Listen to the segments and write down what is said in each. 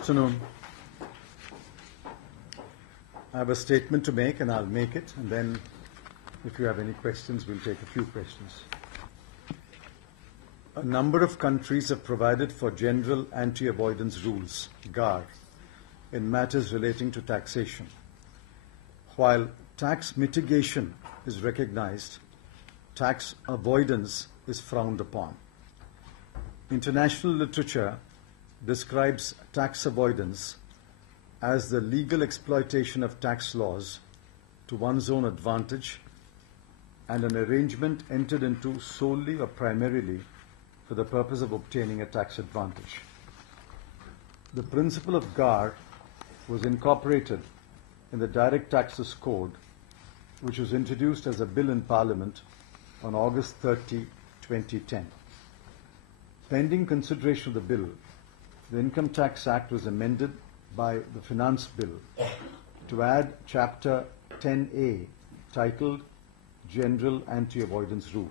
Afternoon. I have a statement to make and I'll make it, and then if you have any questions, we'll take a few questions. A number of countries have provided for general anti-avoidance rules, GAAR, in matters relating to taxation. While tax mitigation is recognized, tax avoidance is frowned upon. International literature describes tax avoidance as the legal exploitation of tax laws to one's own advantage and an arrangement entered into solely or primarily for the purpose of obtaining a tax advantage. The principle of GAAR was incorporated in the Direct Taxes Code, which was introduced as a bill in Parliament on August 30, 2010. Pending consideration of the bill, the Income Tax Act was amended by the Finance Bill to add Chapter 10A titled General Anti-Avoidance Rule.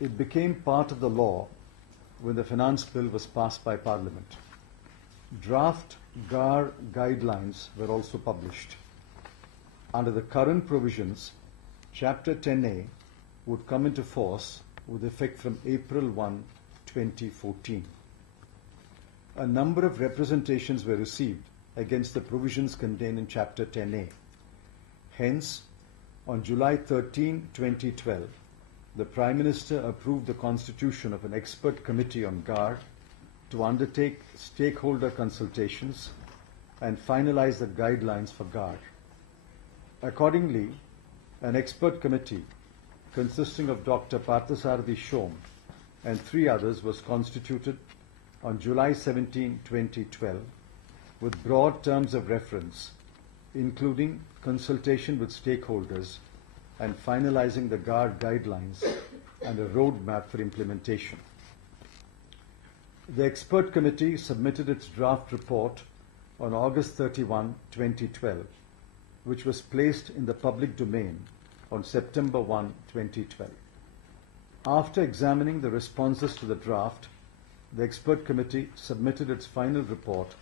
It became part of the law when the Finance Bill was passed by Parliament. Draft GAAR guidelines were also published. Under the current provisions, Chapter 10A would come into force with effect from April 1, 2014. A number of representations were received against the provisions contained in Chapter 10A. Hence, on July 13, 2012, the Prime Minister approved the constitution of an expert committee on GAAR to undertake stakeholder consultations and finalize the guidelines for GAAR. Accordingly, an expert committee consisting of Dr. Parthasarathi Shom and 3 others was constituted on July 17, 2012, with broad terms of reference, including consultation with stakeholders and finalizing the GAAR guidelines and a roadmap for implementation. The expert committee submitted its draft report on August 31, 2012, which was placed in the public domain on September 1, 2012. After examining the responses to the draft, the expert committee submitted its final report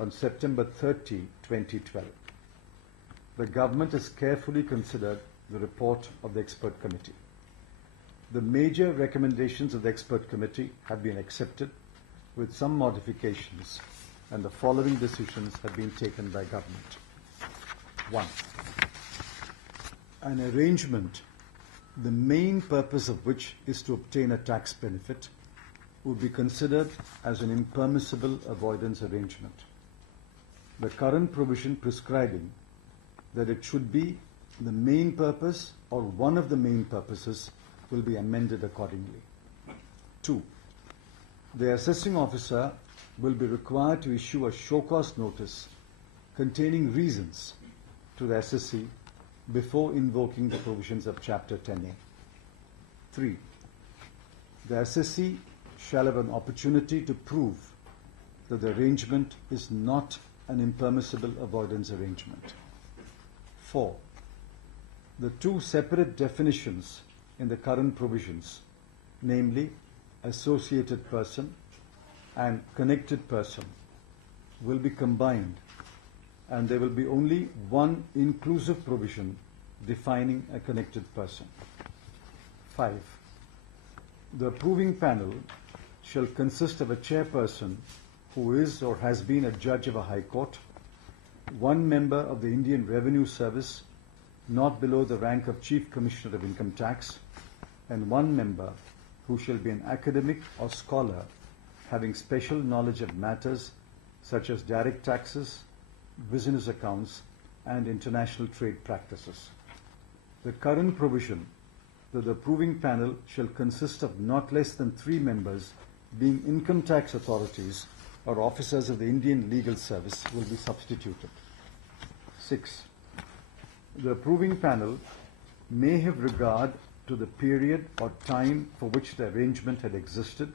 on September 30, 2012. The government has carefully considered the report of the expert committee. The major recommendations of the expert committee have been accepted with some modifications, and the following decisions have been taken by government. 1. An arrangement, the main purpose of which is to obtain a tax benefit, would be considered as an impermissible avoidance arrangement. The current provision prescribing that it should be the main purpose or one of the main purposes will be amended accordingly. 2. The assessing officer will be required to issue a show-cause notice containing reasons to the assessee before invoking the provisions of Chapter 10A. 3. The assessee shall have an opportunity to prove that the arrangement is not an impermissible avoidance arrangement. 4. The 2 separate definitions in the current provisions, namely associated person and connected person, will be combined, and there will be only one inclusive provision defining a connected person. 5. The approving panel shall consist of a chairperson who is or has been a judge of a high court, one member of the Indian Revenue Service not below the rank of Chief Commissioner of Income Tax, and one member who shall be an academic or scholar having special knowledge of matters such as direct taxes, business accounts, and international trade practices. The current provision that the approving panel shall consist of not less than 3 members being income tax authorities or officers of the Indian Legal Service will be substituted. 6. The approving panel may have regard to the period or time for which the arrangement had existed,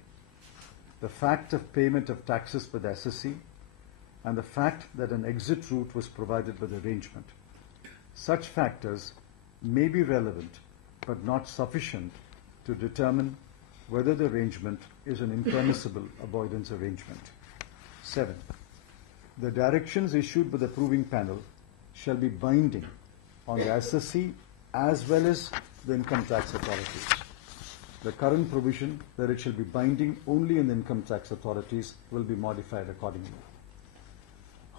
the fact of payment of taxes by the assessee, and the fact that an exit route was provided by the arrangement. Such factors may be relevant but not sufficient to determine whether the arrangement is an impermissible avoidance arrangement. 7. The directions issued by the approving panel shall be binding on the assessee as well as the income tax authorities. The current provision that it shall be binding only on the income tax authorities will be modified accordingly.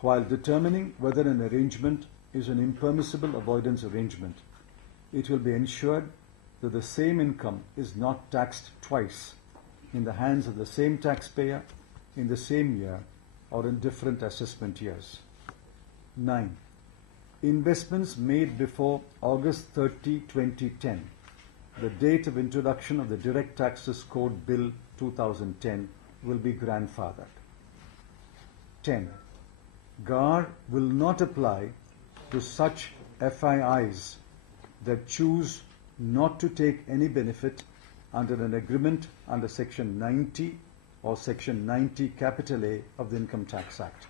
While determining whether an arrangement is an impermissible avoidance arrangement, it will be ensured that the same income is not taxed twice in the hands of the same taxpayer in the same year or in different assessment years. 9. Investments made before August 30, 2010, the date of introduction of the Direct Taxes Code Bill 2010, will be grandfathered. 10. GAAR will not apply to such FIIs that choose not to take any benefit under an agreement under Section 90 or Section 90 capital A of the Income Tax Act.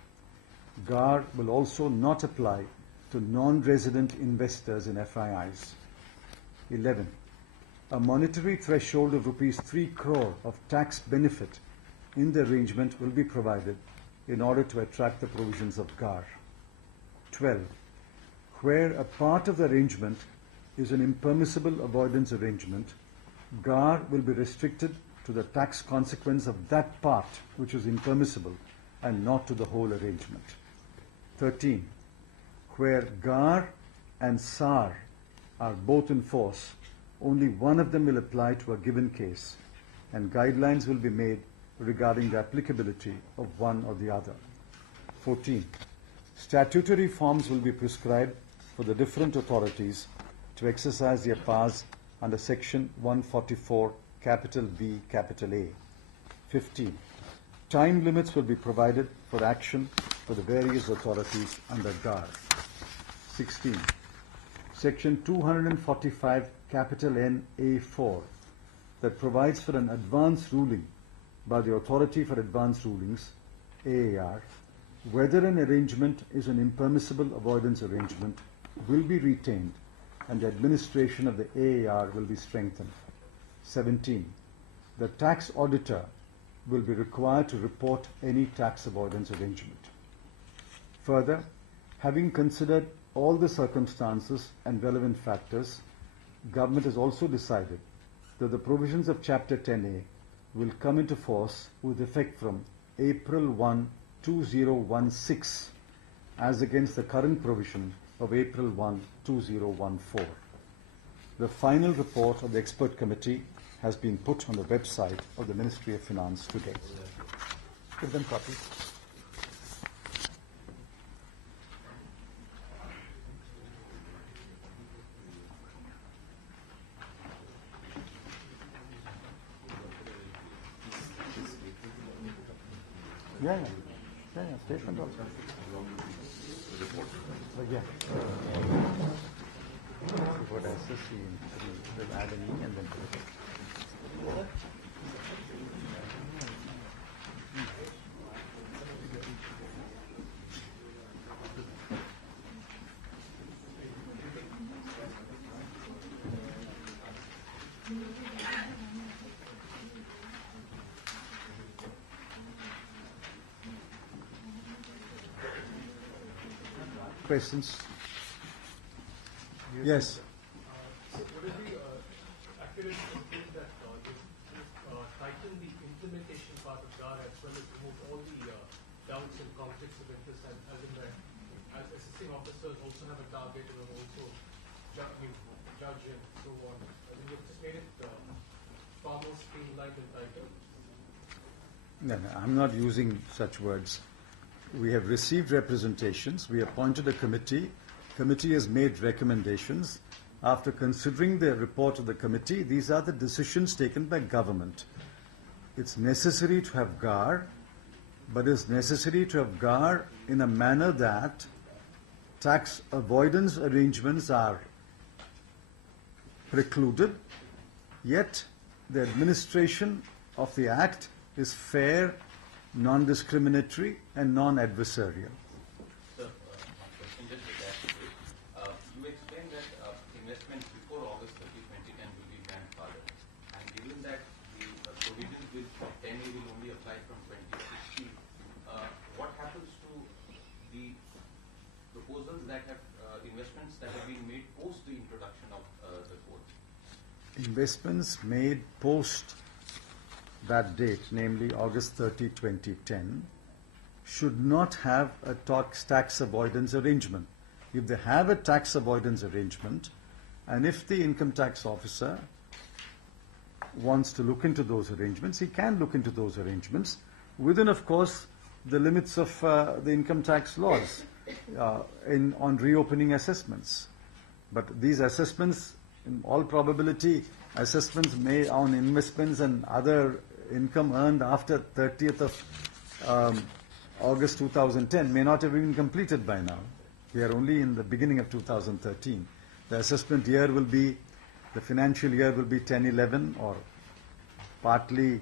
GAAR will also not apply to non-resident investors in FIIs. 11. A monetary threshold of rupees 3 crore of tax benefit in the arrangement will be provided in order to attract the provisions of GAAR. 12. Where a part of the arrangement is an impermissible avoidance arrangement, GAAR will be restricted to the tax consequence of that part which is impermissible and not to the whole arrangement. 13. Where GAAR and SAR are both in force, only one of them will apply to a given case, and guidelines will be made regarding the applicability of one or the other. 14. Statutory forms will be prescribed for the different authorities to exercise their powers under Section 144, capital B, capital A. 15. Time limits will be provided for action for the various authorities under GAAR. 16. Section 245, capital N, A4, that provides for an advance ruling by the Authority for Advance Rulings, AAR, whether an arrangement is an impermissible avoidance arrangement, will be retained and the administration of the AAR will be strengthened. 17. The tax auditor will be required to report any tax avoidance arrangement. Further, having considered all the circumstances and relevant factors, Government has also decided that the provisions of Chapter 10A will come into force with effect from April 1, 2016, as against the current provision of April 1, 2014. The final report of the expert committee has been put on the website of the Ministry of Finance today. Give them copies. Yeah, statement also. But yeah. What SSC will add an E and then put it. Questions? Yes. So would it be accurate to think that this tighten the implementation part of GAAR as well as remove all the doubts and conflicts of interest, and as in that as assisting officers also have a target and also judge and so on? I think we've just made it far more streamlined and tighter. No, I'm not using such words. We have received representations. We appointed a committee. Committee has made recommendations. After considering the report of the committee, these are the decisions taken by government. It's necessary to have GAAR, but it's necessary to have GAAR in a manner that tax avoidance arrangements are precluded, yet the administration of the Act is fair, non-discriminatory and non-adversarial. Sir, question just to that. You explained that investments before August 30, 2010 will be grandfathered. And given that the provisions with 10A will only apply from 2016, what happens to Investments made post that date, namely August 30, 2010, should not have a tax avoidance arrangement. If they have a tax avoidance arrangement, and if the income tax officer wants to look into those arrangements, he can look into those arrangements within, of course, the limits of the income tax laws on reopening assessments. But these assessments, in all probability, assessments made on investments and other income earned after 30th of August 2010 may not have been completed by now. We are only in the beginning of 2013. The assessment year will be, the financial year will be 10-11 or partly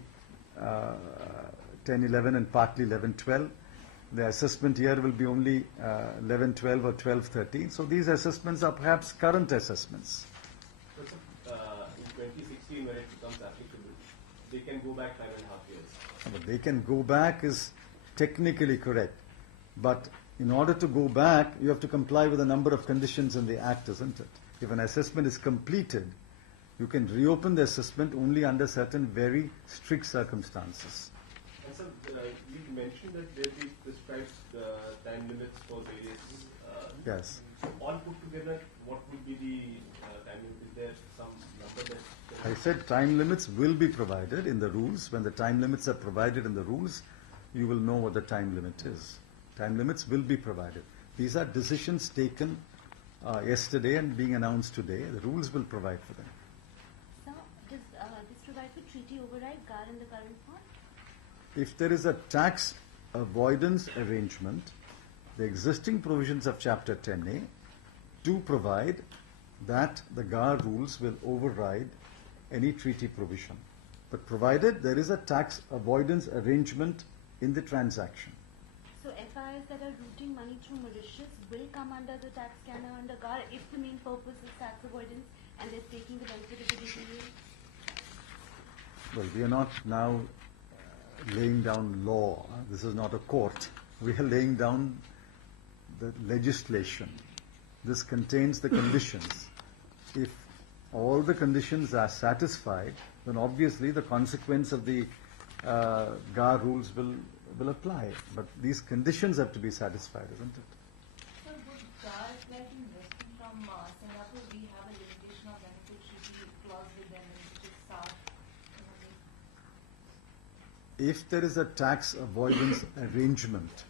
10-11 and partly 11-12. The assessment year will be only 11-12 or 12-13. So these assessments are perhaps current assessments. But in 2016, when it becomes applicable, they can go back 5.5 years. But they can go back is technically correct. But in order to go back, you have to comply with a number of conditions in the Act, isn't it? If an assessment is completed, you can reopen the assessment only under certain very strict circumstances. And so, you mentioned that there be prescribed time limits for various. Yes. So all put together, what would be the time limit? Is there some number that? I said time limits will be provided in the rules. When the time limits are provided in the rules, you will know what the time limit is. Time limits will be provided. These are decisions taken yesterday and being announced today. The rules will provide for them. So, does this provide for treaty override, GAAR in the current form? If there is a tax avoidance arrangement, the existing provisions of Chapter 10A do provide that the GAAR rules will override any treaty provision. But provided there is a tax avoidance arrangement in the transaction. So FIIs that are routing money through Mauritius will come under the tax scanner under GAAR if the main purpose is tax avoidance and they're taking the benefit of the DTA? Well, we are not now laying down law. This is not a court. We are laying down the legislation. This contains the conditions. If all the conditions are satisfied, then obviously the consequence of the GAAR rules will apply. But these conditions have to be satisfied, isn't it? So would GAAR apply to investment from Singapore? We have a limitation of benefit treaty clause with them, which is SAR. If there is a tax avoidance arrangement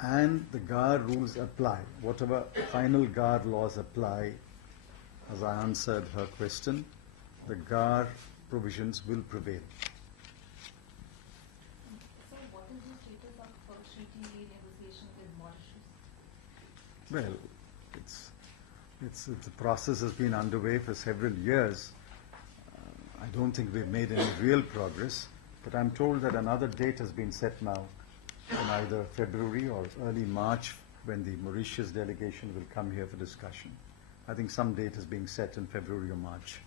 and the GAAR rules apply, whatever final GAAR laws apply, as I answered her question, the GAAR provisions will prevail. So what is the status of treaty negotiation with Mauritius? Well, it's the process has been underway for several years. I don't think we've made any real progress, but I'm told that another date has been set now in either February or early March when the Mauritius delegation will come here for discussion. I think some date is being set in February or March.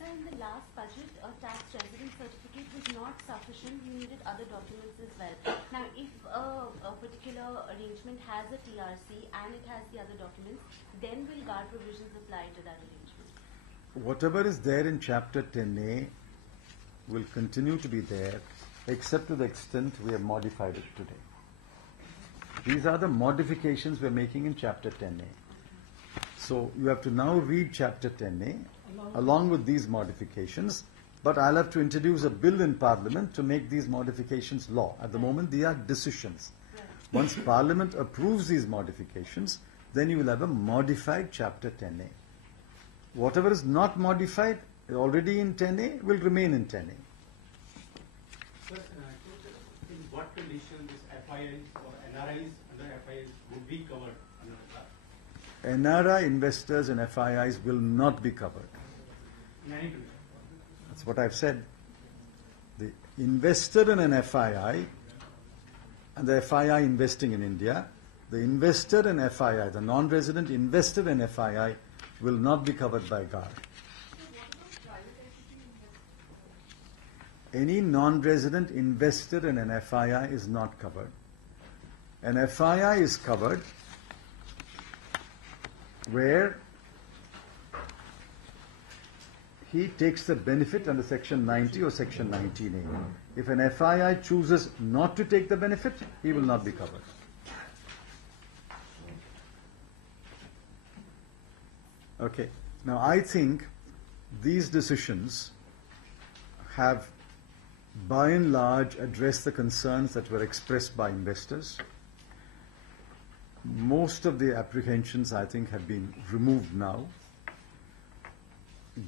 So in the last budget, a tax resident certificate was not sufficient. You needed other documents as well. Now, if a particular arrangement has a TRC and it has the other documents, then will GAAR provisions apply to that arrangement? Whatever is there in Chapter 10A will continue to be there, except to the extent we have modified it today. These are the modifications we are making in Chapter 10A. So you have to now read Chapter 10A along with these modifications, but I'll have to introduce a bill in Parliament to make these modifications law. At the moment, they are decisions. Once Parliament approves these modifications, then you will have a modified Chapter 10A. Whatever is not modified already in 10A will remain in 10A. Sir, in what conditions FIIs or NRIs under FIIs would be covered under GAAR? NRI investors and FIIs will not be covered. In any condition? That's what I've said. The investor in an FII and the FII investing in India, the investor in FII, the non-resident investor in FII will not be covered by GAAR. Any non-resident investor in an FII is not covered. An FII is covered where he takes the benefit under Section 90 or Section 19A. If an FII chooses not to take the benefit, he will not be covered. Okay. Now, I think these decisions have, by and large, addressed the concerns that were expressed by investors. Most of the apprehensions, I think, have been removed now.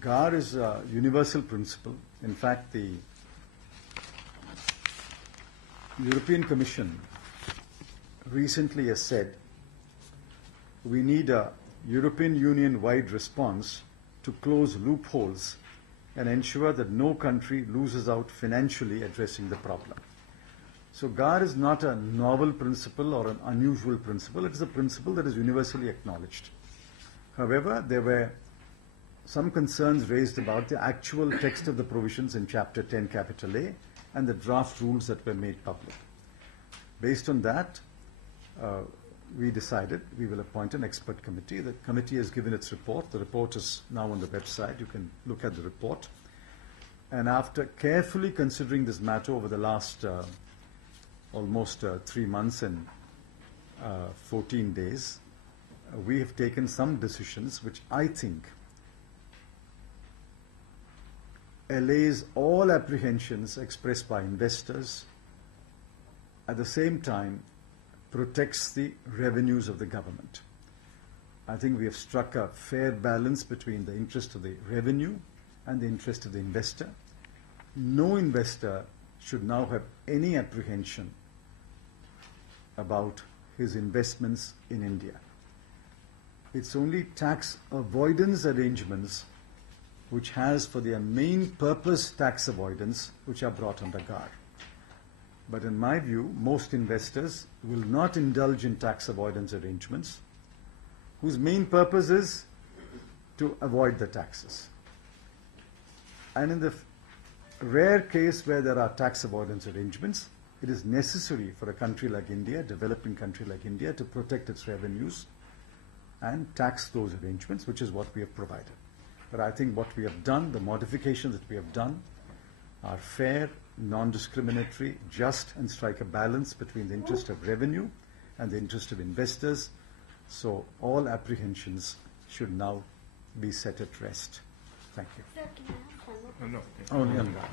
GAAR is a universal principle. In fact, the European Commission recently has said we need a European Union-wide response to close loopholes and ensure that no country loses out financially addressing the problem. So GAAR is not a novel principle or an unusual principle. It is a principle that is universally acknowledged. However, there were some concerns raised about the actual text of the provisions in Chapter 10, Capital A, and the draft rules that were made public. Based on that, we decided we will appoint an expert committee. The committee has given its report. The report is now on the website. You can look at the report. And after carefully considering this matter over the last almost 3 months and 14 days, we have taken some decisions which I think allays all apprehensions expressed by investors, at the same time protects the revenues of the government. I think we have struck a fair balance between the interest of the revenue and the interest of the investor. No investor should now have any apprehension about his investments in India. It's only tax avoidance arrangements which has for their main purpose tax avoidance which are brought under GAAR. But in my view, most investors will not indulge in tax avoidance arrangements whose main purpose is to avoid the taxes. And in the rare case where there are tax avoidance arrangements, it is necessary for a country like India, a developing country like India, to protect its revenues and tax those arrangements, which is what we have provided. But I think what we have done, the modifications that we have done, are fair, non-discriminatory, just, and strike a balance between the interest of revenue and the interest of investors. So all apprehensions should now be set at rest. Thank you. Sir, can I have one more? Only on that.